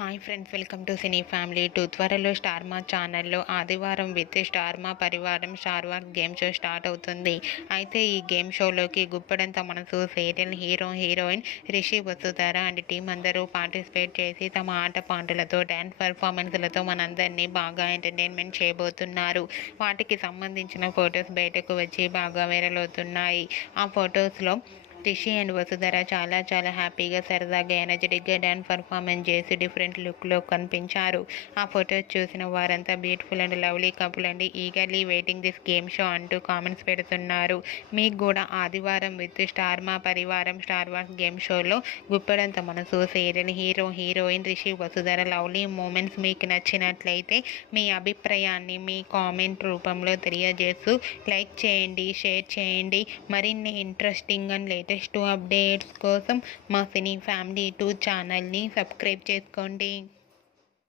Hi friends, welcome to cine family two. త్వరలో star మా ఛానల్లో ఆదివారం విత్ స్టార్ మా పరివారం star war game show start అవుతుంది. అయితే ఈ game షోలోకి Guppedantha Manasu serial heroine Rishi Vasudhara and team అందరూ పార్టిసిపేట్ చేసి తమ ఆటపాటలతో డ్యాన్స్ పర్ఫార్మెన్స్లతో మనందరినీ బాగా ఎంటర్టైన్మెంట్ చేయబోతున్నారు. వాటికి సంబంధించిన ఫొటోస్ బయటకు వచ్చి బాగా వైరల్ అవుతున్నాయి. ఆ ఫొటోస్లో రిషి అండ్ వసుధర చాలా హ్యాపీగా, సరదాగా, ఎనర్జెటిక్గా డ్యాన్స్ పర్ఫార్మెన్స్ చేసి డిఫరెంట్ లుక్లో కనిపించారు. ఆ ఫొటోస్ చూసిన వారంతా beautiful and lovely couple and eagerly waiting this game show అంటూ కామెంట్స్ పెడుతున్నారు. మీకు కూడా ఆదివారం విత్ స్టార్ మా పరివారం స్టార్ వార్ గేమ్ షోలో Guppedantha Manasu serial heroine Rishi Vasudhara lovely moments మీకు నచ్చినట్లయితే మీ అభిప్రాయాన్ని మీ కామెంట్ రూపంలో తెలియజేస్తూ లైక్ చేయండి, షేర్ చేయండి. మరిన్ని ఇంట్రెస్టింగ్ అండ్ లేటెస్ట్ అప్డేట్స్ కోసం మా సినీ ఫ్యామిలీ 2 ఛానల్ని సబ్స్క్రైబ్ చేసుకోండి.